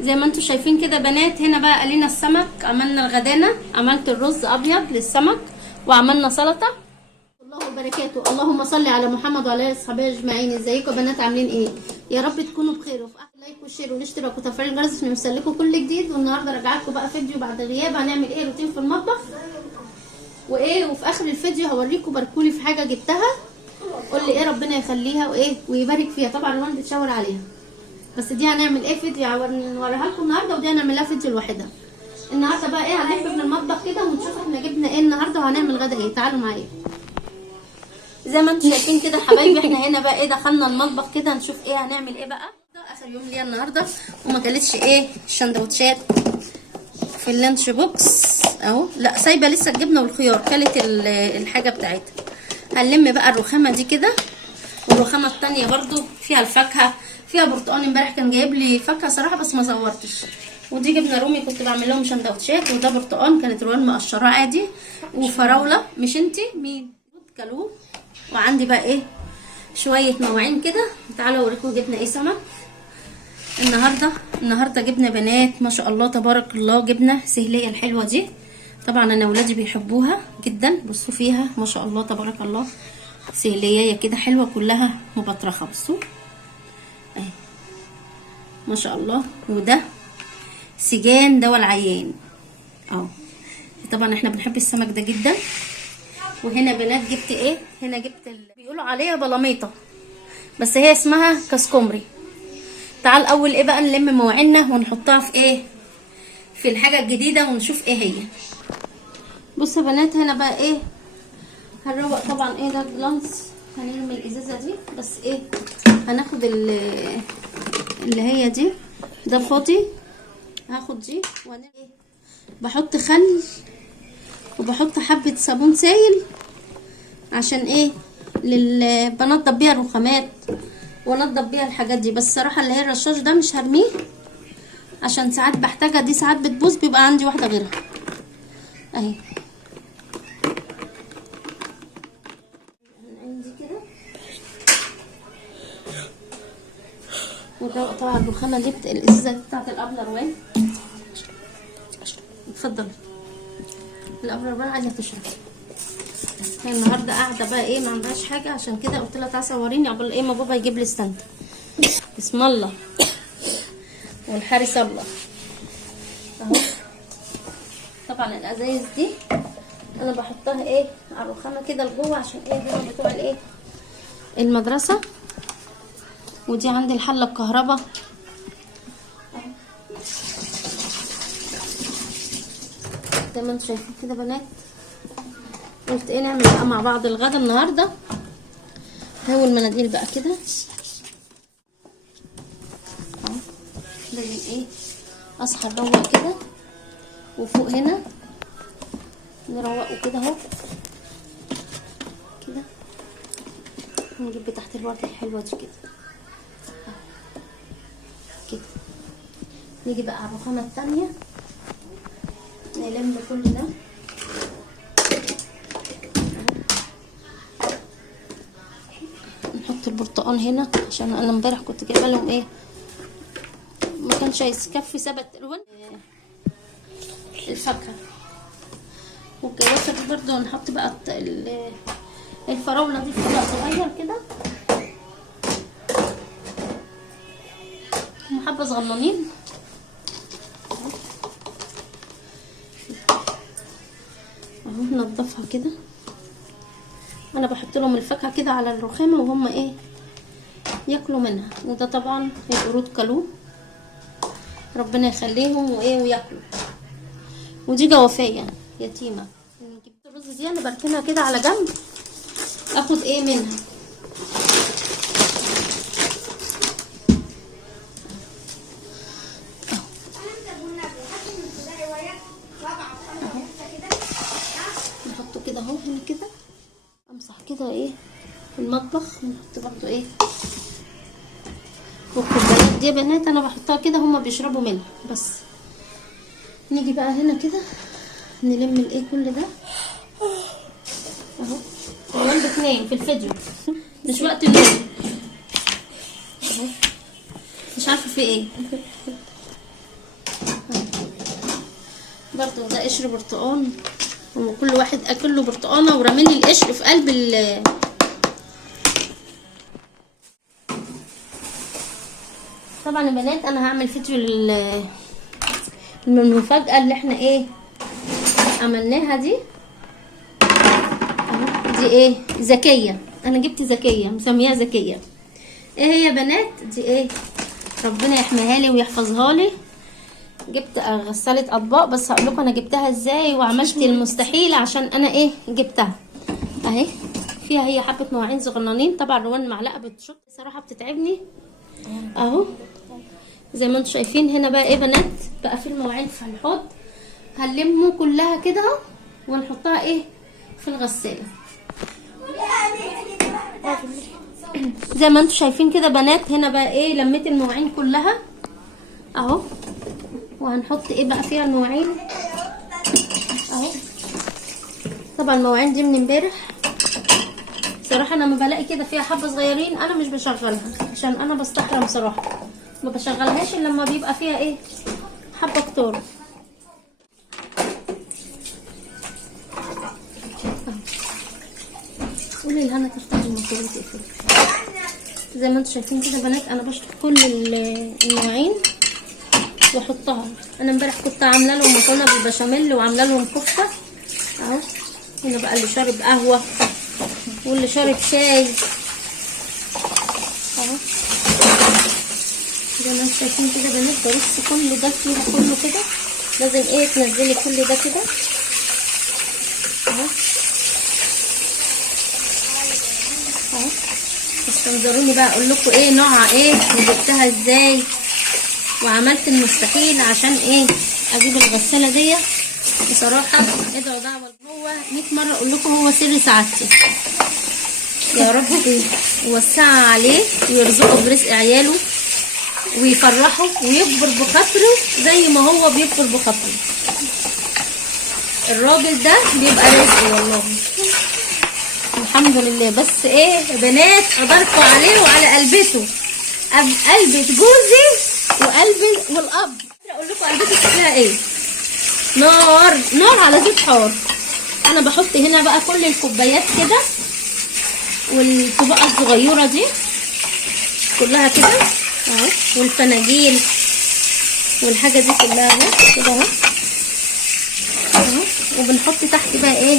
زي ما انتم شايفين كده بنات. هنا بقى قلينا السمك، عملنا الغدانه، عملت الرز ابيض للسمك وعملنا سلطه. الله وبركاته. اللهم صل على محمد وعلى اله وصحبه اجمعين. ازيكم يا بنات، عاملين ايه؟ يا رب تكونوا بخير وفي احسن. لايك وشير واشتراك وتفعيل الجرس عشان يوصلكم كل جديد. والنهارده راجعه بقى فيديو بعد غياب، هنعمل ايه روتين في المطبخ وايه. وفي اخر الفيديو هوريكم باركولي في حاجه جبتها، قول لي ايه ربنا يخليها وايه ويبارك فيها. طبعا الوالده تشاور عليها، بس دي هنعمل ايه فيديو هنوريها لكم النهارده، ودي هنعملها فيديو لوحدها. النهارده بقى ايه، هنلف من المطبخ كده ونشوف احنا جبنا ايه النهارده وهنعمل غدا ايه. تعالوا معايا. زي ما انتم شايفين كده حبايبي، احنا هنا بقى ايه، دخلنا المطبخ كده نشوف ايه هنعمل ايه بقى. ده اخر يوم ليا النهارده، وما كلتش ايه السندوتشات في اللانش بوكس اهو. لا سايبه لسه الجبنه والخيار، كلت الحاجه بتاعتها. هنلم بقى الرخامه دي كده، والرخامه التانيه برضو فيها الفاكهه، فيها برتقال. امبارح كان جايب لي فاكهه صراحه بس ما صورتش. ودي جبنه رومي كنت بعمل لهم سندوتشات. وده برتقال كانت روان مقشراه عادي، وفراوله مش انتي مين كلوه. وعندي بقى ايه شويه مواعين كده. تعالوا اوريكم جبنا ايه سمك النهارده جبنا بنات ما شاء الله تبارك الله. جبنه سهليه الحلوه دي، طبعا انا ولادي بيحبوها جدا. بصوا فيها ما شاء الله تبارك الله، سهليه كده حلوه كلها مبطرخه. بصوا اهي ما شاء الله. وده سجان دوا العيان اهو. طبعا احنا بنحب السمك ده جدا. وهنا بنات جبت ايه، هنا جبت بيقولوا عليها بلاميطه بس هي اسمها كاسكومري. تعال اول ايه بقى نلم مواعيننا ونحطها في ايه، في الحاجه الجديده ونشوف ايه هي. بصوا يا بنات هنا بقى ايه هنروق. طبعا ايه ده جلانس، هنرمي الازازه دي بس ايه، هناخد اللي هي دي، ده فاضي هاخد دي. وانا ايه بحط خل وبحط حبه صابون سائل عشان ايه بنضف بيها الرخامات وانضف بيها الحاجات دي. بس صراحه اللي هي الرشاش ده مش هرميه عشان ساعات بحتاجها، دي ساعات بتبوظ بيبقى عندي واحده غيرها اهي. عندي كده. وده طبعا الرخامه دي الازازه بتاعت الابله روان. اتفضلي الابله روان عايزه تشرب. هي النهارده قاعده بقى ايه ما عندهاش حاجه، عشان كده قلت لها تعالي صوريني قبل ايه ما بابا يجيب لي ستاند. بسم الله والحارس الله اهو. طبعا الازايز دي انا بحطها ايه على الرخامه كده لجوه عشان ايه دول بتوع الايه المدرسه. ودي عندي الحله الكهرباء زي ما انتم شايفين كده بنات. قلت ايه نعمل بقى مع بعض الغدا النهارده. هو المناديل بقى كده اهو، لازم ايه اصحى نروق كده. وفوق هنا نروقه كده اهو كده. نجيب تحت الورده الحلوه دي كده كده. نيجي بقى على الرخامه التانيه نلم كل ده. نحط البرتقال هنا عشان انا امبارح كنت جايبه لهم ايه ما كانش هيكفي ثبت الوان الفاكهه. والجوافه دي برضو هنحط بقى الفراوله دي في طبق صغير كده، حبه صغننين اهو. ننضفها كده. انا بحط لهم الفاكهه كده على الرخامه وهم ايه ياكلوا منها. وده طبعا القرود كلوه ربنا يخليهم وايه وياكلوا. ودي جوافيه يتيمه. نجيب الرز دي انا بركنها كده على جنب، اخد ايه منها نحطه كده اهو هنا كده. امسح كده ايه في المطبخ. ونحط برضو ايه والكوبايات دي يا بنات انا بحطها كده هما بيشربوا منها بس. نيجي بقى هنا كده نلم الايه كل ده اهو. الوان بتنام في الفيديو مش وقت النوم اهو، مش عارفه في ايه برضو ده قشر برتقان، وكل واحد اكل له برتقانه ورامين لي القشر في قلب طبعا يا بنات انا هعمل فيديو المفاجاه اللي احنا ايه عملناها دي. دي ايه؟ زكيه. انا جبت زكيه، مسميها زكيه. ايه هي يا بنات؟ دي ايه؟ ربنا يحميها لي ويحفظها لي. جبت غسالة اطباق، بس هقول لكم انا جبتها ازاي وعملت المستحيل عشان انا ايه جبتها. اهي فيها هي حبه مواعين صغننين، طبعا روان معلقه بتشط صراحه بتتعبني اهو زي ما انتم شايفين. هنا بقى ايه بنات بقى في المواعين في الحوض، هنلمه كلها كده اهو ونحطها ايه في الغساله زي ما انتم شايفين كده بنات. هنا بقى ايه لميت المواعين كلها اهو، وهنحط ايه بقى فيها المواعين اهو. طبعا المواعين دي من امبارح صراحه، انا لما بلاقي كده فيها حبه صغيرين انا مش بشغلها عشان انا بستحرم صراحه، ما بشغلهاش الا لما بيبقى فيها ايه حبه كتار. قولي لهنا تفتح الموتور وتقفل. زي ما انتم شايفين كده بنات انا بشطف كل المواعين واحطها. انا امبارح كنت عامله لهم مكرونه بالبشاميل وعامله لهم كفته اهو. هنا بقى اللي شارب قهوه واللي شارب شاي اهو. زي ما انتم شايفين كده بنات برص كل ده فيها كله كده. لازم ايه تنزلي كل ده كده اهو اهو. بس انظروني بقى اقول لكم ايه نوعها ايه وجبتها ازاي وعملت المستحيل عشان ايه اجيب الغساله دي. بصراحه ادعوا دعوه. هو 100 مره اقول لكم هو سر سعادتي، يا رب يوسعها عليه ويرزقه برزق عياله ويفرحه ويكبر بخاطره زي ما هو بيكبر بخاطره. الراجل ده بيبقى رزق والله الحمد لله. بس ايه يا بنات قدرتوا عليه وعلى قلبته، قلبة جوزي وقلبي والاب. اقول لكم قلبته شكلها ايه؟ نار نار على زيت حار. انا بحط هنا بقى كل الكوبايات كده والطبقه الصغيره دي كلها كده اهو، والفناجيل والحاجه دي كلها اهو كده اهو اهو. وبنحط تحت بقى ايه،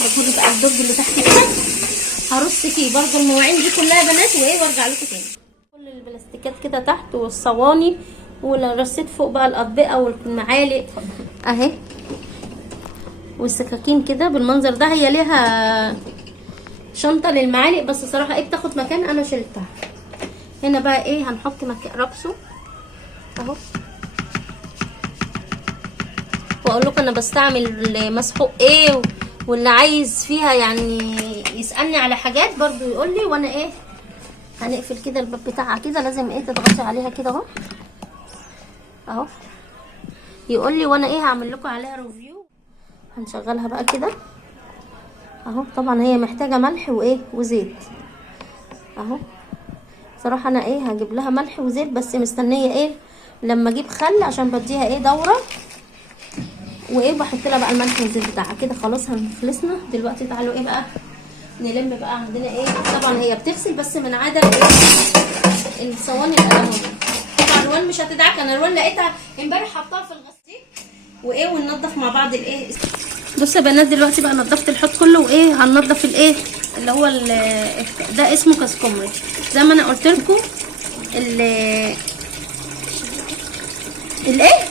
بحط بقى الدج اللي تحت كده هرص فيه برضه المواعين دي كلها يا بنات وايه وارجع لكم تاني. كل البلاستيكات كده تحت والصواني، ورصيت فوق بقى الاطبقه والمعالق اهي والسكاكين كده بالمنظر ده. هي ليها شنطه للمعالق بس صراحه ايه بتاخد مكان انا شلتها. هنا بقى ايه هنحط رابسه اهو. واقول لكم انا بستعمل مسحوق ايه، واللي عايز فيها يعني يسالني على حاجات برضو يقول لي. وانا ايه هنقفل كده الباب بتاعها كده، لازم ايه تضغطي عليها كده اهو اهو يقول لي، وانا ايه هعمل لكم عليها ريفيو. هنشغلها بقى كده اهو. طبعا هي محتاجه ملح وايه وزيت اهو. صراحه انا ايه هجيب لها ملح وزيت بس مستنيه ايه لما اجيب خل عشان بديها ايه دوره وايه بحط لها بقى الملح والزيت بتاعها كده. خلاص هنخلصنا دلوقتي. تعالوا ايه بقى نلم بقى عندنا ايه. طبعا هي بتغسل بس من عدم الصواني الالومنيوم. طبعا روان مش هتدعك، انا روان لقيتها امبارح حطاها في الغسيل وايه وننضف مع بعض الايه. بصوا يا بنات دلوقتي بقى نضفت الحوض كله وايه هننضف الايه اللي هو ده اسمه كاسكومري زي ما انا قلت لكم. الايه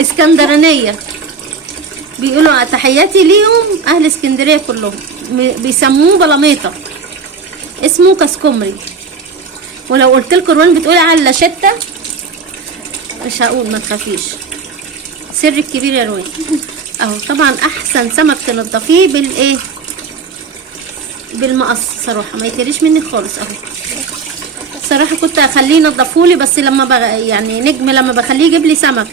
اسكندرانيه بيقولوا تحياتي ليهم اهل اسكندريه كلهم، بيسموه بلاميطه، اسمه كاسكومري. ولو قلت لكم روان بتقولي على اللاشته مش هقول، ما تخافيش، سر الكبير يا روان اهو. طبعا احسن سمك تنضفيه بالايه بالمقص صراحه، ما يتريش منك خالص اهو. صراحه كنت اخليه ينضفولي بس لما يعني نجم لما بخليه يجيب لي سمك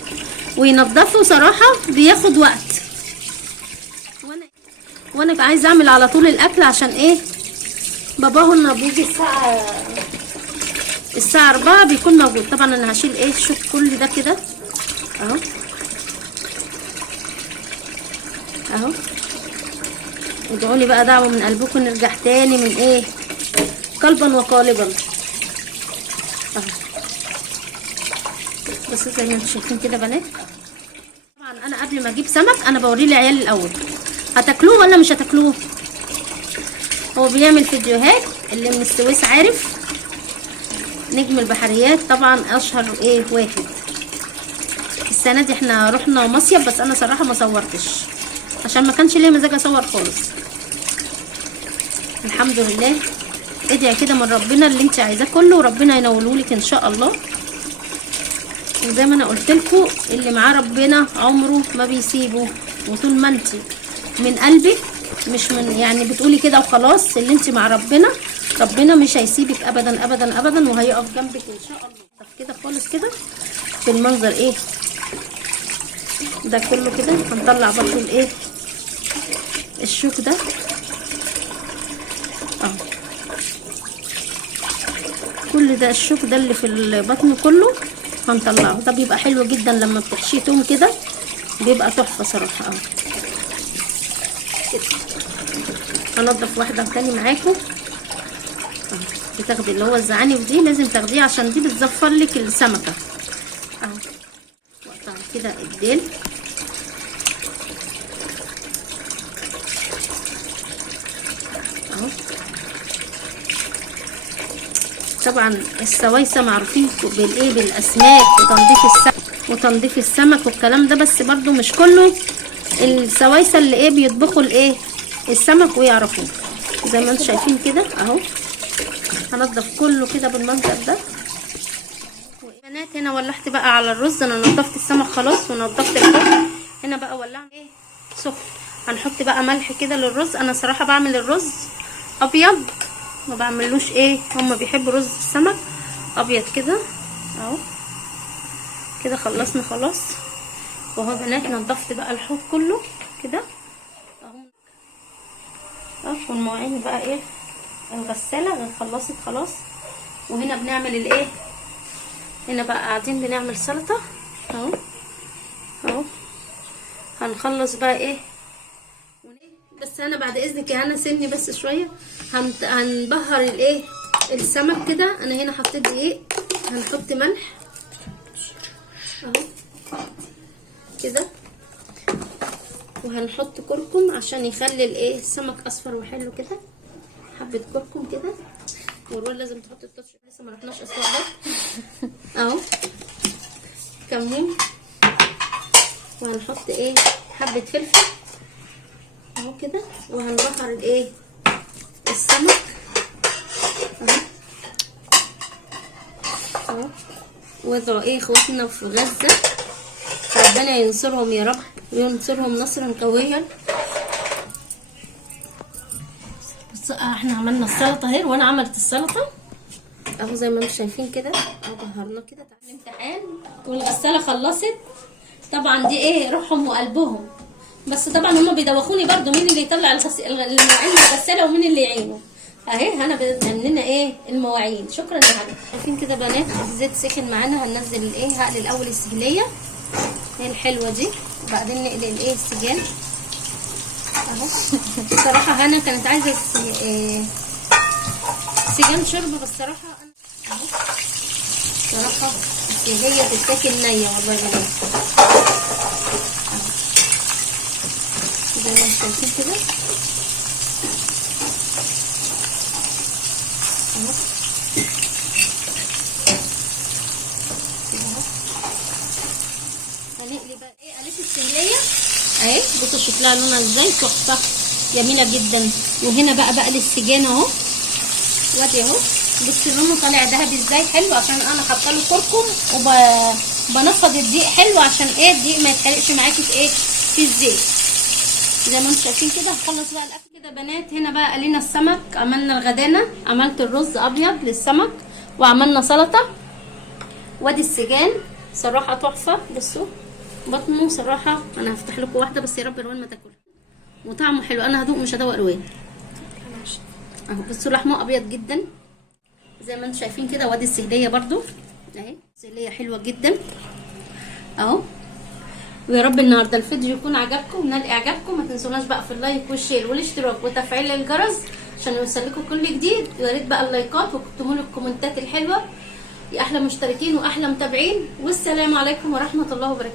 وينضفه صراحه بياخد وقت، وانا عايزه اعمل على طول الاكل عشان ايه باباه لما بيجي الساعه 4 بيكون موجود. طبعا انا هشيل ايه شوف كل ده كده اهو اهو. ادعوا لي بقى دعوه من قلبكم نرجع تاني من ايه، قلبا وقالبا اهو. بس زي ما انتم شايفين كده بنات. طبعا انا قبل ما اجيب سمك انا بوريه لعيالي الاول هتاكلوه ولا مش هتاكلوه. هو بيعمل فيديوهات، اللي من السويس عارف، نجم البحريات طبعا، اشهر ايه واحد. السنه دي احنا رحنا مصيف بس انا صراحه ما صورتش عشان ما كانش ليا مزاج اصور خالص. الحمد لله. ادعي كده من ربنا اللي انت عايزاه كله وربنا ينولهولك ان شاء الله. وزي ما انا قلت لكم اللي معاه ربنا عمره ما بيسيبه، وطول ما انت من قلبك مش من يعني بتقولي كده وخلاص، اللي انت مع ربنا ربنا مش هيسيبك ابدا ابدا ابدا، وهيقف جنبك ان شاء الله. طب كده خالص كده بالمنظر ايه ده كله كده. هنطلع برضو الايه الشوك ده اهو، كل ده الشوك ده اللي في البطن كله هنطلعه. ده بيبقى حلو جدا لما بتحشيه توم كده، بيبقى تحفه صراحه اهو كده. هنضف واحده تاني معاكم اهو. بتاخدي اللي هو الزعانف دي لازم تاخديه عشان دي بتزفر لك السمكه اهو. واقطع كده الديل اهو. طبعا السوايسه معروفين بالايه، بالاسماك وتنظيف السمك والكلام ده، بس برضو مش كله السوايسه اللي ايه بيطبخوا الايه السمك ويعرفوه. زي ما انتم شايفين كده اهو. هنضف كله كده بالمنظر ده. بنات هنا ولحت بقى على الرز، انا نضفت السمك خلاص ونضفت الفرن. هنا بقى ولعنا ايه سخن. هنحط بقى ملح كده للرز. انا صراحه بعمل الرز ابيض ما بعملوش ايه، هما بيحبوا رز السمك ابيض كده اهو. كده خلصنا خلاص. وهو بنات نضفت بقى الحوض كله كده اهو. والمواعين بقى ايه الغساله خلصت خلاص. وهنا بنعمل الايه، هنا بقى قاعدين بنعمل سلطه اهو اهو. هنخلص بقى ايه بس انا بعد اذنك يا هنا سيبني بس شويه. هنبهر الايه السمك كده. انا هنا حطيت دقيق، هنحط ملح اهو كده، وهنحط كركم عشان يخلي الايه السمك اصفر وحلو كده. حبه كركم كده. والرول لازم تحط التاتش، لسه ما رحناش اسواق ده اهو. كمون، وهنحط ايه حبه فلفل اهو كده. وهنبهر الايه السمك اهو اهو. وادعوا ايه اخواتنا في غزه ربنا ينصرهم يا رب، وينصرهم نصرا قويا. بص احنا عملنا السلطه اهي، وانا عملت السلطه اهو زي ما انتم شايفين كده اهو. بهرنا كده. تعالى الامتحان والغساله خلصت. طبعا دي ايه روحهم وقلبهم، بس طبعا هما بيدوخوني برضو مين اللي يطلع المواعين من الغساله ومين اللي يعينه اهي. هنا بنعمل لنا ايه المواعين. شكرا يا هنا. شايفين كده بنات الزيت سخن معانا. هننزل الايه، هقلي الاول السهليه هي الحلوه دي، وبعدين نقلي الايه السجان اهو. بصراحه هنا كانت عايزه سجان شوربه، بس صراحه انا اهو صراحه السهليه تتاكل نيه والله يا بنات زي ما انتم شايفين كده اهو. هنقلي بقى ايه قليت السهليه اهي. بصوا شكلها لونها ازاي تحفه جميله جدا. وهنا بقى بقلي السجان اهو، وادي اهو. بصوا لونه طالع ذهبي ازاي حلو، عشان انا حاطه له كركم وبنفض الدقيق حلو عشان ايه الدقيق ما يتحرقش معاكي في ايه في الزيت. زي ما انتم شايفين كده. هنخلص بقى الاكل كده بنات. هنا بقى قلينا السمك، عملنا الغدانا، عملت الرز ابيض للسمك وعملنا سلطه. وادي السجان صراحه تحفه. بصوا بطنه صراحه. انا هفتح لكم واحده بس يا رب روان ما تاكلها، وطعمه حلو. انا هدوق مش هدوق روان اهو. بصوا لحمه ابيض جدا زي ما انتم شايفين كده. وادي السهليه برضو اهي، السهليه حلوه جدا اهو. ويا رب النهارده الفيديو يكون عجبكم ونال اعجابكم. ما تنسوناش بقى في اللايك والشير والاشتراك وتفعيل الجرس عشان يوصلكم كل جديد. ويا ريت بقى اللايكات واكتبوا لي الكومنتات الحلوه يا احلى مشتركين واحلى متابعين. والسلام عليكم ورحمه الله وبركاته.